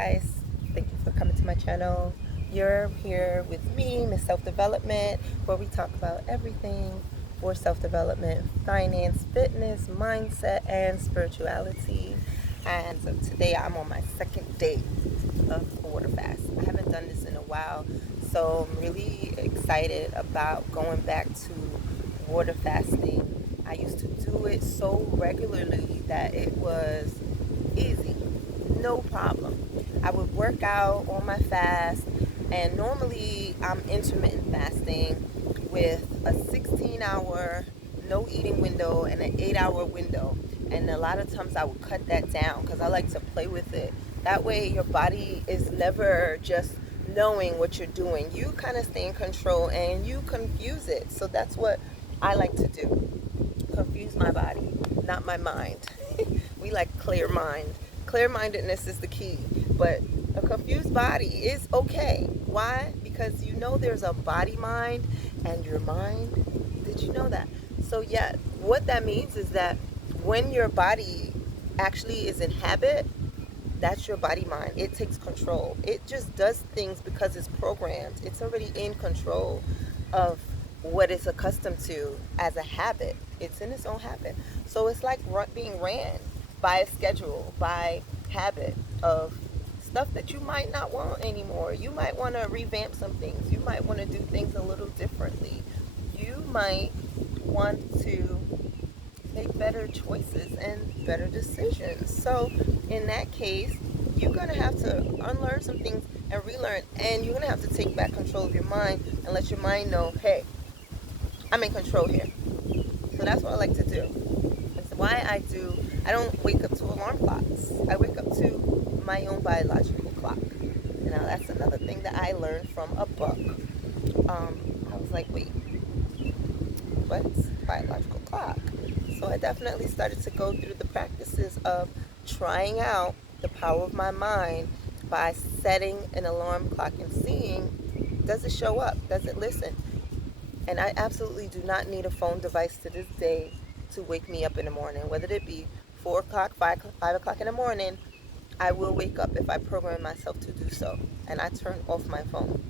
guys, thank you for coming to my channel. You're here with me, Miss Self Development, where we talk about everything for self development, finance, fitness, mindset, and spirituality. And so today I'm on my second day of water fast. I haven't done this in a while, so I'm really excited about going back to water fasting. I used to do it so regularly that it was easy, no problem. I would work out on my fast, and normally I'm intermittent fasting with a 16-hour no eating window and an 8-hour window. And a lot of times I would cut that down because I like to play with it. That way, your body is never just knowing what you're doing. You kind of stay in control and you confuse it. So that's what I like to do, confuse my body, not my mind. We like clear mind. Clear-mindedness is the key, but a confused body is okay. Why? Because you know there's a body mind and your mind. Did you know that? So yeah, what that means is that when your body actually is in habit, that's your body mind. It takes control. It just does things because it's programmed. It's already in control of what it's accustomed to as a habit. It's in its own habit. So it's like being ran by a schedule, by habit of stuff that you might not want anymore. You might want to revamp some things. You might want to do things a little differently. You might want to make better choices and better decisions. So in that case, you're going to have to unlearn some things and relearn, and you're going to have to take back control of your mind and let your mind know, hey, I'm in control here. So that's what I like to do. That's why I don't wake up to alarm clocks. I wake up to my own biological clock. Now that's another thing that I learned from a book. I was like, wait, what's biological clock? So I definitely started to go through the practices of trying out the power of my mind by setting an alarm clock and seeing, does it show up? Does it listen? And I absolutely do not need a phone device to this day to wake me up in the morning. Whether it be 4 o'clock, 5 o'clock in the morning, I will wake up if I program myself to do so. And I turn off my phone.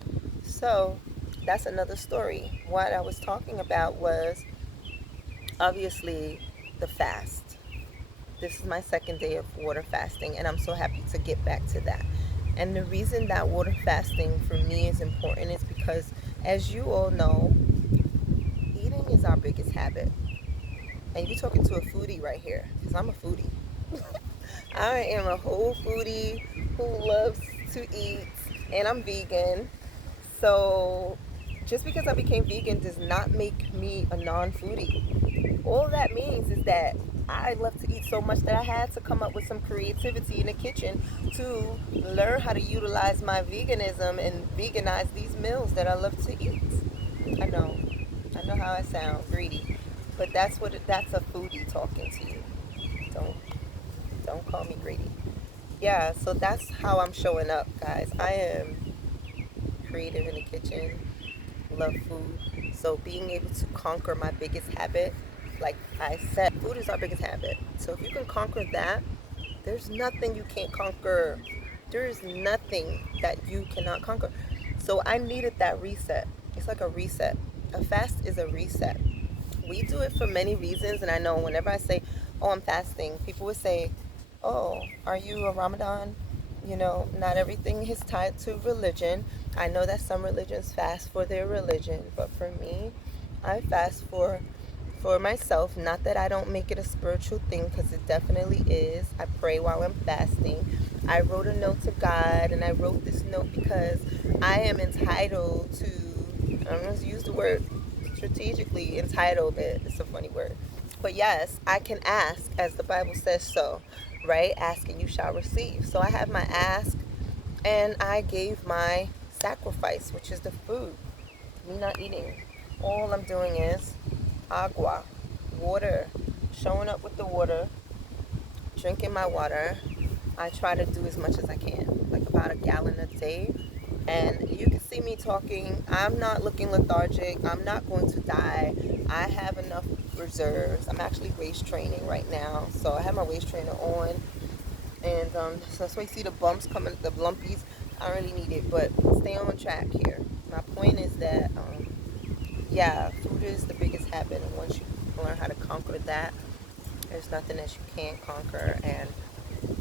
So that's another story. What I was talking about was obviously the fast. This is my second day of water fasting, and I'm so happy to get back to that. And the reason that water fasting for me is important is because, as you all know, eating is our biggest habit. And you're talking to a foodie right here, because I'm a foodie. I am a whole foodie who loves to eat, and I'm vegan. So just because I became vegan does not make me a non-foodie. All that means is that I love to eat so much that I had to come up with some creativity in the kitchen to learn how to utilize my veganism and veganize these meals that I love to eat. I know, I know how I sound, greedy, but that's a foodie talking to you. Don't don't call me greedy. Yeah, so that's how I'm showing up, guys. I am creative in the kitchen, love food. So being able to conquer my biggest habit, like I said, food is our biggest habit. So if you can conquer that, there's nothing you can't conquer. There is nothing that you cannot conquer. So I needed that reset. It's like a reset. A fast is a reset. We do it for many reasons, and I know whenever I say, oh, I'm fasting, people would say, oh, are you a Ramadan? You know, not everything is tied to religion. I know that some religions fast for their religion, but for me, I fast for myself. Not that I don't make it a spiritual thing, because it definitely is. I pray while I'm fasting. I wrote a note to God, and I wrote this note because I am entitled to, I'm going to use the word strategically, entitled. It's a funny word. But yes, I can ask as the Bible says so, right? Ask and you shall receive. So I have my ask, and I gave my sacrifice, which is the food, me not eating. All I'm doing is agua, water, showing up with the water, drinking my water. I try to do as much as I can, like about a gallon a day. And you can see me talking. I'm not looking lethargic. I'm not going to die. I have enough reserves. I'm actually waist training right now. So I have my waist trainer on. And so that's why you see the bumps coming, the lumpies. I don't really need it, but stay on track here. My point is that, yeah, food is the biggest habit, and once you learn how to conquer that, there's nothing that you can't conquer. And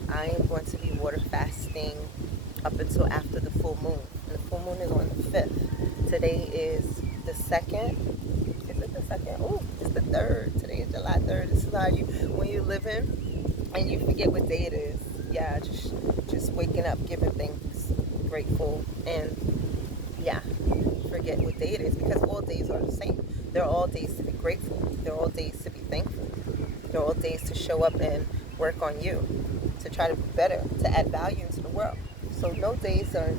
I am going to be water fasting up until after the full moon. And the full moon is on the 5th. Today is the 2nd. Is it the 2nd? Oh, it's the 3rd. Today is July 3rd. This is how you, when you're living and you forget what day it is. Yeah, just waking up, giving thanks, grateful, and yeah, forget what day it is, because all days are the same. They're all days to be grateful. They're all days to be thankful. They're all days to show up and work on you, to try to be better, to add value into the world. So no days are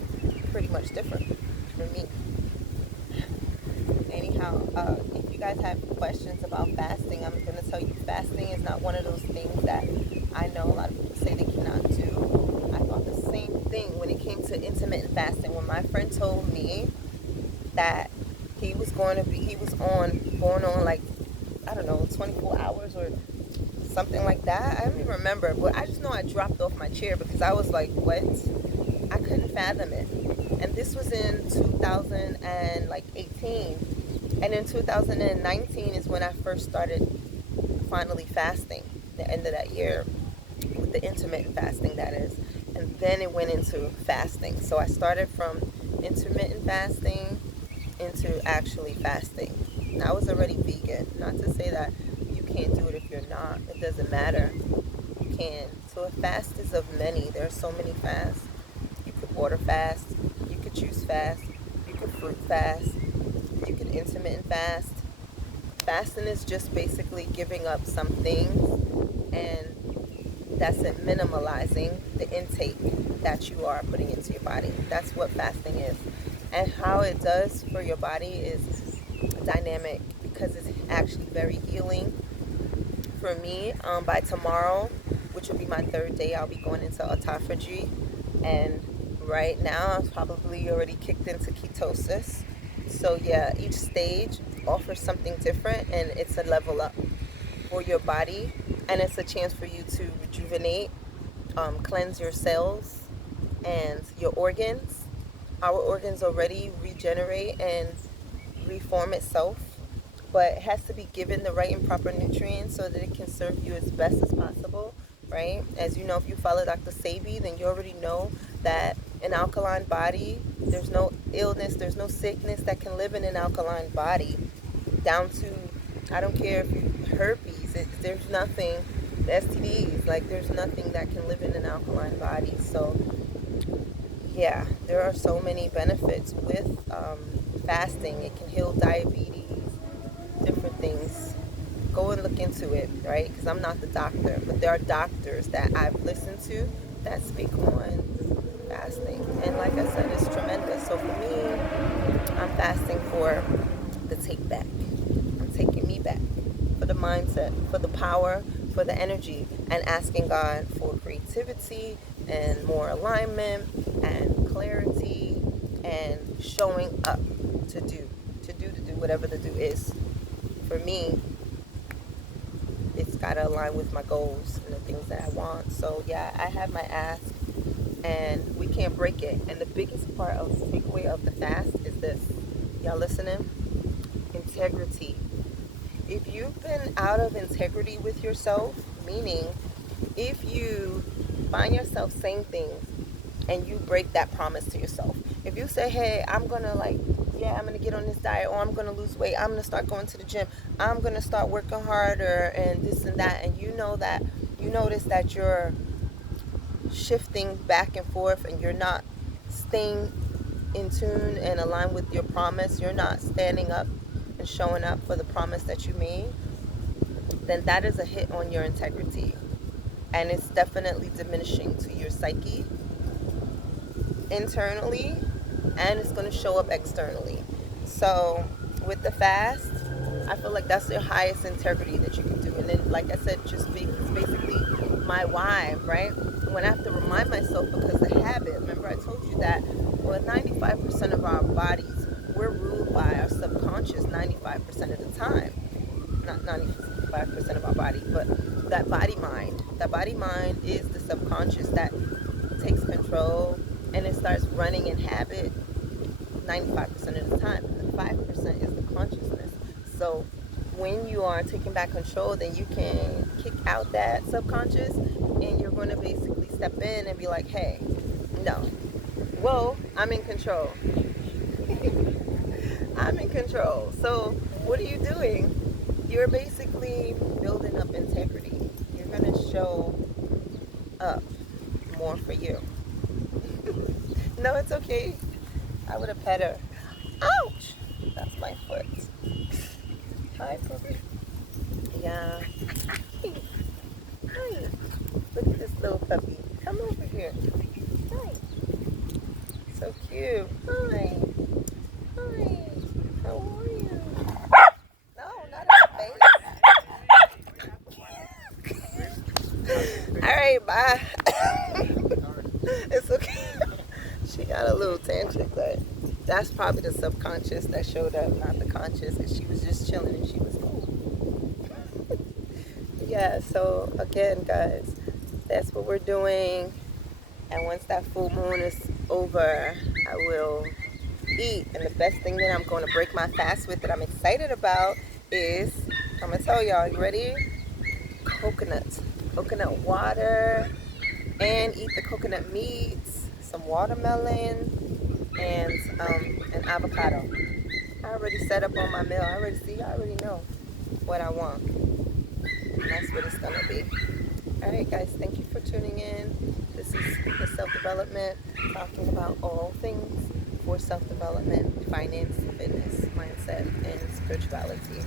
pretty much different for me. Anyhow, if you guys have questions about fasting, I'm going to tell you fasting is not one of those things that I know a lot of people say they cannot do. I thought the same thing when it came to intermittent fasting. When my friend told me that he was going on like, I don't know, 24 hours or something like that. I don't even remember, but I just know I dropped off my chair because I was like, what? I couldn't fathom it. And this was in 2018. And in 2019 is when I first started finally fasting, the end of that year, with the intermittent fasting, that is. And then it went into fasting. So I started from intermittent fasting into actually fasting. And I was already vegan. Not to say that you can't do it if you're not. It doesn't matter. You can. So a fast is of many. There are so many fasts. You could water fast. You could juice fast. You could fruit fast. You could intermittent fast. Fasting is just basically giving up some things, and that's it, minimalizing the intake that you are putting into your body. That's what fasting is. And how it does for your body is dynamic, because it's actually very healing. For me, by tomorrow, which will be my 3rd day, I'll be going into autophagy. And right now, I've probably already kicked into ketosis. So yeah, each stage offers something different, and it's a level up for your body, and it's a chance for you to rejuvenate, cleanse your cells and your organs. Our organs already regenerate and reform itself, but it has to be given the right and proper nutrients so that it can serve you as best as possible, right? As you know, if you follow Dr. Sebi, then you already know that an alkaline body, there's no illness, there's no sickness that can live in an alkaline body, down to, I don't care if you herpes, there's nothing, the STDs, like there's nothing that can live in an alkaline body. So yeah, there are so many benefits with fasting. It can heal diabetes, different things. Go and look into it, right? Because I'm not the doctor, but there are doctors that I've listened to that speak on fasting. And like I said, it's tremendous. So for me, I'm fasting for the take back. I'm taking me back, for the mindset, for the power, for the energy, and asking God for creativity and more alignment and clarity and showing up to do whatever the do is. For me, it's got to align with my goals and the things that I want. So yeah, I have my ask, and we can't break it. And the biggest part of the takeaway of the fast is this. Y'all listening? Integrity. If you've been out of integrity with yourself, meaning if you find yourself saying things and you break that promise to yourself. If you say, hey, I'm going to I'm going to get on this diet, or I'm going to lose weight, I'm going to start going to the gym, I'm going to start working harder and this and that, and you notice that you're shifting back and forth and you're not staying in tune and aligned with your promise, you're not standing up and showing up for the promise that you made, then that is a hit on your integrity. And it's definitely diminishing to your psyche internally, and it's going to show up externally. So with the fast, I feel like that's the highest integrity that you can do. And then, like I said, it's basically my why, right? When I have to remind myself, because the habit, remember I told you that, well, 95% of our bodies, we're ruled by our subconscious 95% of the time. Not 95% of our body, but that body mind body mind is the subconscious that takes control, and it starts running in habit 95% of the time. And the 5% is the consciousness. So when you are taking back control, then you can kick out that subconscious, and you're going to basically step in and be like, hey, no, whoa, I'm in control. I'm in control. So what are you doing? You're basically building up integrity. You're going to show up more for you. No, it's okay. I would have pet her. Ouch! That's my foot. Hi, puppy. Yeah. Hey. Hi. Look at this little puppy. Come over here. Hi. So cute. Hi. Hi. How are you? No, not in the face. All right, bye. It's okay. She got a little tangent, but that's probably the subconscious that showed up, not the conscious, because she was just chilling and she was cool. Yeah, so again, guys, that's what we're doing. And once that full moon is over, I will eat. And the best thing that I'm going to break my fast with that I'm excited about is, I'm going to tell y'all, you ready? Coconut. Coconut water. And eat the coconut meats, some watermelon, and an avocado. I already set up on my meal. I already know what I want. And that's what it's going to be. All right, guys, thank you for tuning in. This is the Self-Development, talking about all things for self-development, finance, fitness, mindset, and spirituality.